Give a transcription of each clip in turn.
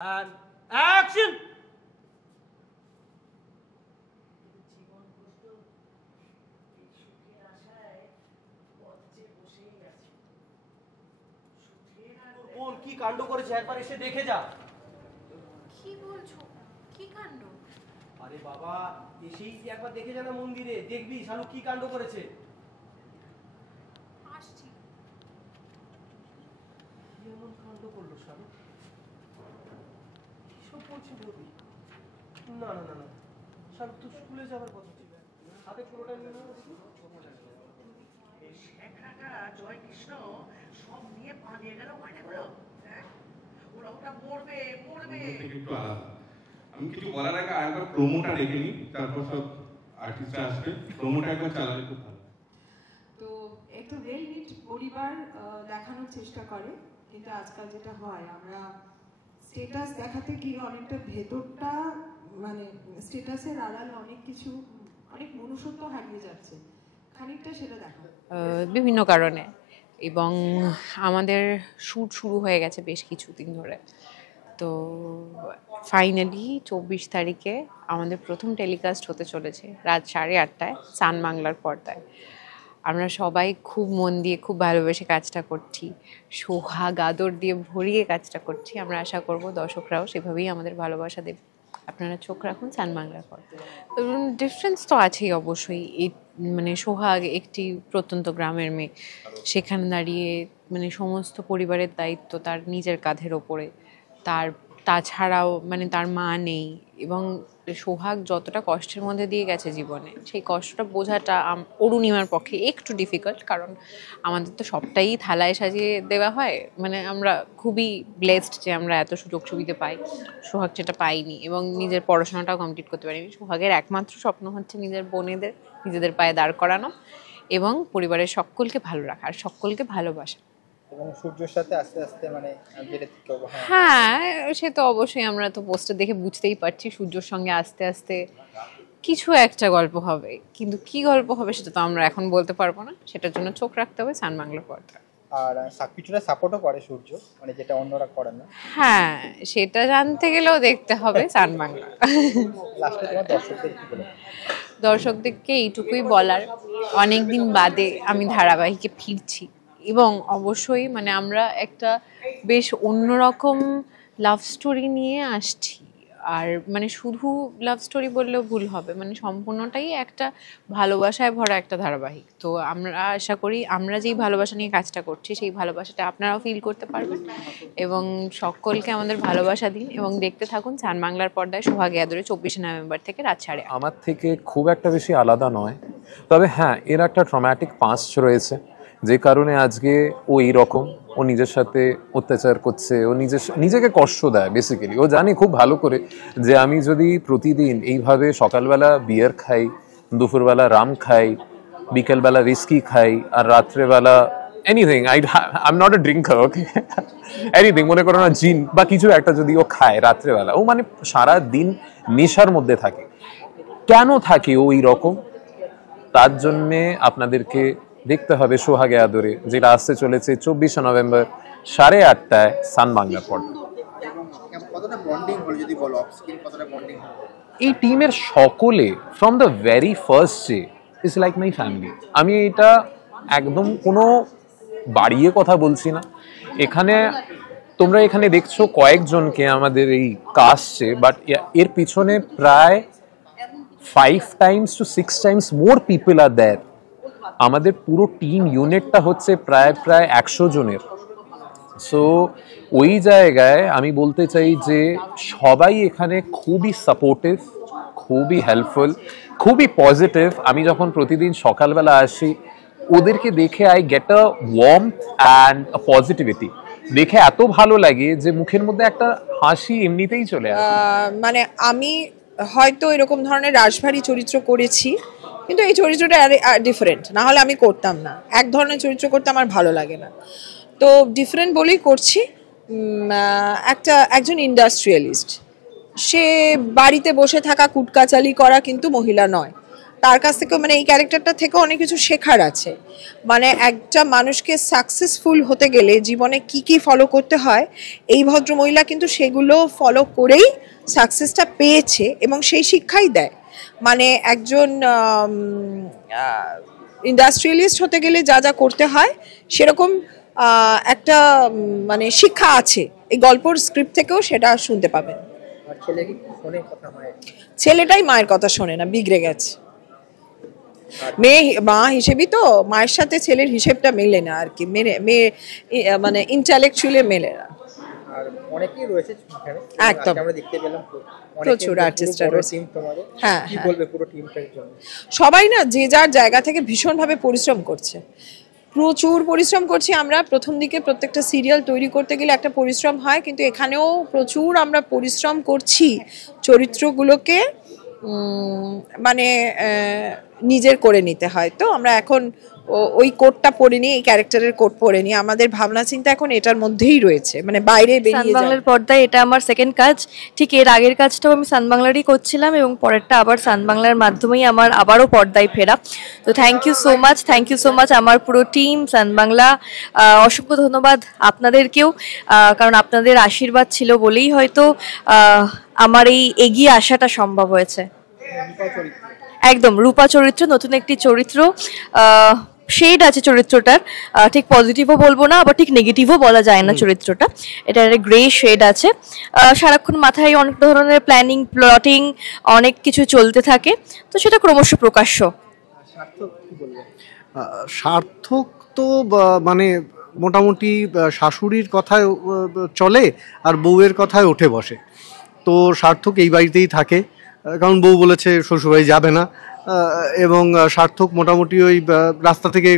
And action! বোন কি কাণ্ড করেছে একবার এসে দেখে যা। কি বলছো? কি কাণ্ড? আরে বাবা এসেই একবার দেখে যা না মন্দিরে, দেখবি শালু কি কাণ্ড করেছে। আসছি। কি এমন কাণ্ড করলো শালু? কিসব বলছিস তুই? না না না না শালু তো স্কুলে যাবার কথা ছিল, হাতে পুরোটা নিয়ে নাও। জয় কৃষ্ণ সব নিয়ে পালিয়ে গেল মানেগুলো, ওরা ওটা মরবে মরবে। একটু আলাদা, আমি কিছু বলার আগে আরেকবার প্রোমোটা দেখে নিই, তারপর সব আর্টিস্টরা আসবে। প্রোমোটা একবার চালালে খুব ভালো। তো একটা ওয়েল নিট পরিবার দেখানোর চেষ্টা করে, কিন্তু আজকাল যেটা হয় আমরা স্ট্যাটাস দেখাতে গিয়ে অনেকটা ভেতরটা মানে স্ট্যাটাসের আড়ালে অনেক কিছু, অনেক মনুষ্যত্ব হারিয়ে যাচ্ছে, খানিকটা সেটা দেখা বিভিন্ন কারণে। এবং আমাদের শ্যুট শুরু হয়ে গেছে বেশ কিছুদিন ধরে। তো ফাইনালি 24 তারিখে আমাদের প্রথম টেলিকাস্ট হতে চলেছে রাত 8:30টায় সান বাংলার পর্দায়। আমরা সবাই খুব মন দিয়ে খুব ভালোবেসে কাজটা করছি, সোহাগ আদর দিয়ে ভরিয়ে কাজটা করছি। আমরা আশা করব দর্শকরাও সেভাবেই আমাদের ভালোবাসা দেবে। আপনারা চোখ রাখুন সান বাংলার পর্দায়। ডিফারেন্স তো আছেই অবশ্যই। এই মানে সোহাগ একটি প্রত্যন্ত গ্রামের মেয়ে, সেখানে দাঁড়িয়ে মানে সমস্ত পরিবারের দায়িত্ব তার নিজের কাঁধের ওপরে। তাছাড়াও মানে তার মা নেই, এবং সোহাগ যতটা কষ্টের মধ্যে দিয়ে গেছে জীবনে, সেই কষ্টটা বোঝাটা অরুণিমার পক্ষে একটু ডিফিকাল্ট, কারণ আমাদের তো সবটাই থালায় সাজিয়ে দেওয়া হয়। মানে আমরা খুবই ব্লেসড যে আমরা এত সুযোগ সুবিধা পাই, সোহাগ সেটা পাইনি এবং নিজের পড়াশোনাটাও কমপ্লিট করতে পারিনি। সোহাগের একমাত্র স্বপ্ন হচ্ছে নিজের বোনেদের নিজেদের পায়ে দাঁড় করানো এবং পরিবারের সকলকে ভালো রাখা আর সকলকে ভালোবাসা। এবং সূর্যের সাথে আস্তে আস্তে মানে হ্যাঁ, সে তো অবশ্যই, আমরা তো পোস্টার দেখে বুঝতেই পারছি সূর্যর সঙ্গে আস্তে আস্তে কিছু একটা গল্প হবে, কিন্তু কি গল্প হবে সেটা তো আমরা এখন বলতে পারবো না। সেটার জন্য চোখ রাখতে হবে সান বাংলা পর্দায়। আর কিছুটা সাপোর্টও করে সূর্য, মানে যেটা অন্যরা করে না। হ্যাঁ, সেটা জানতে গেলেও দেখতে হবে সান বাংলা। লাস্টে তোমার দর্শকদের কি বলো? দর্শকদেরকে এইটুকুই বলার, অনেকদিন বাদে আমি ধারাবাহিকে ফিরছি এবং অবশ্যই মানে আমরা একটা বেশ অন্যরকম লাভ স্টোরি নিয়ে আসছি। আর মানে শুধু লাভ স্টোরি বললেও ভুল হবে, মানে সম্পূর্ণটাই একটা ভালোবাসায় ভরা একটা ধারাবাহিক। তো আমরা আশা করি আমরা যেই ভালোবাসা নিয়ে কাজটা করছি সেই ভালোবাসাটা আপনারাও ফিল করতে পারবেন এবং সকলকে আমাদের ভালোবাসা দিন এবং দেখতে থাকুন সান বাংলার পর্দায় সোহাগে আদরে 24শে নভেম্বর থেকে রাত 8:30। আমার থেকে খুব একটা বেশি আলাদা নয়, তবে হ্যাঁ এর একটা ট্রমাটিক পাস্ট রয়েছে, যে কারণে আজকে ও এইরকম, ও নিজের সাথে অত্যাচার করছে, ও নিজেকে কষ্ট দেয় বেসিক্যালি। ও জানি খুব ভালো করে যে আমি যদি প্রতিদিন এইভাবে সকালবেলা বিয়ার খাই, দুপুরবেলা রাম খাই, বিকেলবেলা রিস্কি খাই, আর রাত্রেবেলা anything, I am not a drinker, okay, anything, মনে করো না জিন বা কিছু একটা যদি ও খায় রাত্রেবেলা, ও মানে সারা দিন নেশার মধ্যে থাকে। কেন থাকে ও এইরকম? তার জন্যে আপনাদেরকে দেখতে হবে সোহাগে আদরে, যেটা আসতে চলেছে 24শে নভেম্বর 8:30টায় সান বাংলার পর্দায়। এই টিমের সকলে from the very first day is like my family. আমি এটা একদম কোনো বাড়িয়ে কথা বলছি না। এখানে তোমরা এখানে দেখছো কয়েকজনকে আমাদের এই কাস্টে, বাট এর পিছনে প্রায় 5 times to 6 times more people are there. আমাদের পুরো টিম ইউনিটটা হচ্ছে প্রায় 100 জনের। সো ওই জায়গায় আমি বলতে চাই যে সবাই এখানে খুবই সাপোর্টিভ, খুবই হেল্পফুল, খুবই পজিটিভ। আমি যখন প্রতিদিন সকালবেলা আসি ওদেরকে দেখে I get a warmth and a positivity. দেখে এত ভালো লাগে যে মুখের মধ্যে একটা হাসি এমনিতেই চলে আসে। মানে আমি হয়তো এরকম ধরনের রাশভারী চরিত্র করেছি, কিন্তু এই চরিত্রটা ডিফারেন্ট, না হলে আমি করতাম না। এক ধরনের চরিত্র করতে আমার ভালো লাগে না, তো ডিফারেন্ট বলেই করছি। একজন ইন্ডাস্ট্রিয়ালিস্ট, সে বাড়িতে বসে থাকা কুটকাচালি করা কিন্তু মহিলা নয়। তার কাছ থেকে মানে এই ক্যারেক্টারটা থেকে অনেক কিছু শেখার আছে। মানে একটা মানুষকে সাকসেসফুল হতে গেলে জীবনে কি কি ফলো করতে হয়, এই ভদ্রমহিলা কিন্তু সেগুলো ফলো করেই সাকসেসটা পেয়েছে এবং সেই শিক্ষাই দেয়। মানে একজন ইন্ডাস্ট্রিয়ালিস্ট হতে গেলে যা যা করতে হয় সেরকম একটা মানে শিক্ষা আছে, এই গল্পর স্ক্রিপ্ট থেকেও সেটা শুনতে পাবেন। ছেলেটাই মায়ের কথা শোনে না, বিগড়ে গেছে। মেয়ে মা হিসেবেই তো মায়ের সাথে ছেলের হিসেবটা মেলে না আর কি, মেয়ে মানে ইন্টেলেকচুয়ালি মেলে না। অনেকেই রয়েছে এখানে, একদম আমরা দেখতে পেলাম প্রচুর আর্টিস্টরা রয়েছে। হ্যাঁ, কি বলবে পুরো টিমটার জন্য? সবাই না যে যার জায়গা থেকে ভীষণভাবে পরিশ্রম করছে, প্রচুর পরিশ্রম করছি আমরা। প্রথম দিকে প্রত্যেকটা সিরিয়াল তৈরি করতে গেলে একটা পরিশ্রম হয়, কিন্তু এখানেও প্রচুর আমরা পরিশ্রম করছি চরিত্রগুলোকে মানে নিজের করে নিতে হয়। তো আমরা এখন ওই কোডটা পড়ে নিই, এই ক্যারেক্টারের কোড পড়ে নিই। আমাদের ভাবনা চিন্তা এখন এটার মধ্যেই রয়েছে, মানে বাইরে বেরিয়ে সানবাংলার পর্দায় এটা আমার সেকেন্ড কাজ। ঠিক এর আগের কাজটাও আমি সানবাংলারই করছিলাম এবং পরেরটা আবার সানবাংলার মাধ্যমেই আমার আবারও পর্দায় ফেরা। তো থ্যাংক ইউ সো মাচ আমার পুরো টিম সানবাংলা। অসংখ্য ধন্যবাদ আপনাদেরকেও, কারণ আপনাদের আশীর্বাদ ছিল বলেই হয়তো আমার এই এগিয়ে আসাটা সম্ভব হয়েছে। একদম রূপা চরিত্র, নতুন একটি চরিত্র, শেড আছে চরিত্রটার, ঠিক পজিটিভও বলবো না আবার ঠিক নেগেটিভও বলা যায় না চরিত্রটা, এটা একটা গ্রে শেড আছে। সারাক্ষণ মাথায় অনেক ধরনের প্ল্যানিং প্লটিং অনেক কিছু চলতে থাকে, তো সেটা ক্রমশ প্রকাশ্য। সার্থক তো মানে মোটামুটি শাশুড়ির কথায় চলে আর বউয়ের কথায় ওঠে বসে। তো সার্থক এই বাড়িতেই থাকে, কারণ বউ বলেছে শ্বশুরবাড়ি যাবে না, এবং সার্থক মোটামুটি ওই রাস্তা থেকে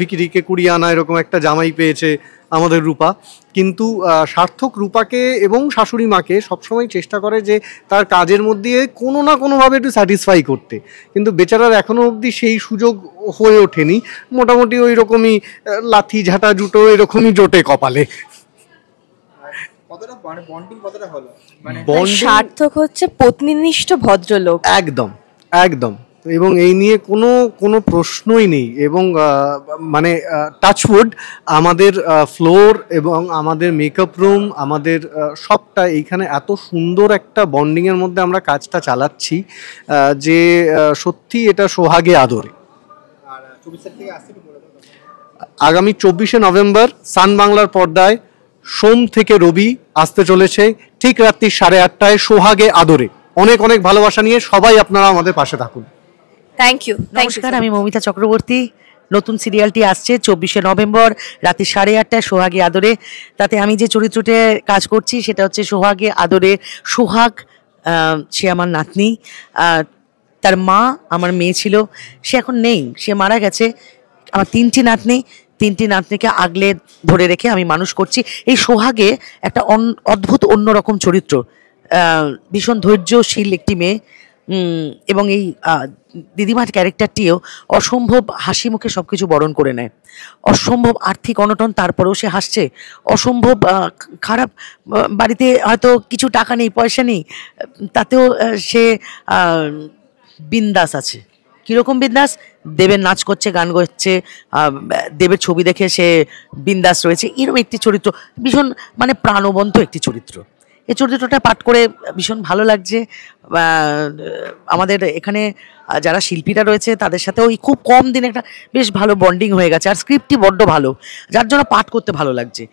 বিক্রিকে কুড়িয়ে আনা এরকম একটা জামাই পেয়েছে আমাদের রূপা। কিন্তু সার্থক রূপাকে এবং শাশুড়ি মাকে সবসময় চেষ্টা করে যে তার কাজের মধ্যে কোনো না কোনোভাবে একটু স্যাটিসফাই করতে, কিন্তু বেচারার এখনও অবধি সেই সুযোগ হয়ে ওঠেনি। মোটামুটি ওই রকমই লাথি ঝাঁটা জুটো এরকমই জোটে কপালে। সার্থক হচ্ছে পত্নীনিষ্ঠ ভদ্রলোক, একদম একদম, এবং এই নিয়ে কোনো প্রশ্নই নেই। এবং মানে টাচউড আমাদের ফ্লোর এবং আমাদের মেকআপ রুম আমাদের সবটা এইখানে এত সুন্দর একটা বন্ডিংয়ের মধ্যে আমরা কাজটা চালাচ্ছি যে সত্যি এটা সোহাগে আদরে। আগামী 24শে নভেম্বর সান বাংলার পর্দায় সোম থেকে রবি আসতে চলেছে ঠিক রাত্রি 8:30টায় সোহাগে আদরে। অনেক অনেক ভালোবাসা নিয়ে সবাই আপনারা আমাদের পাশে থাকুন। Thank you. নমস্কার, আমি মমিতা চক্রবর্তী। নতুন সিরিয়ালটি আসছে 24শে নভেম্বর রাত্রি 8:30টায় সোহাগে আদরে। তাতে আমি যে চরিত্রতে কাজ করছি সেটা হচ্ছে সোহাগে আদরে সোহাগ। সে আমার নাতনি, তার মা আমার মেয়ে ছিল, সে এখন নেই, সে মারা গেছে। আমার তিনটি নাতনিকে আগলে ধরে রেখে আমি মানুষ করছি। এই সোহাগে একটা অদ্ভুত অন্যরকম চরিত্র, ভীষণ ধৈর্যশীল একটি মেয়ে, এবং এই দিদিমার ক্যারেক্টারটিও অসম্ভব হাসি মুখে সব কিছু বরণ করে নেয়। অসম্ভব আর্থিক অনটন, তারপরেও সে হাসছে। অসম্ভব খারাপ বাড়িতে হয়তো কিছু টাকা নেই, পয়সা নেই, তাতেও সে বিন্দাস আছে। কীরকম বিন্দাস? দেবের নাচ করছে, গান করছে, দেবের ছবি দেখে সে বিন্দাস রয়েছে, এরকম একটি চরিত্র, ভীষণ মানে প্রাণবন্ত একটি চরিত্র। এই চরিত্রটা পাঠ করে ভীষণ ভালো লাগছে। আমাদের এখানে যারা শিল্পীরা রয়েছে তাদের সাথেও এই খুব কম দিনে একটা বেশ ভালো বন্ডিং হয়ে গেছে, আর স্ক্রিপ্টটি বড্ড ভালো, যার জন্য পাঠ করতে ভালো লাগছে।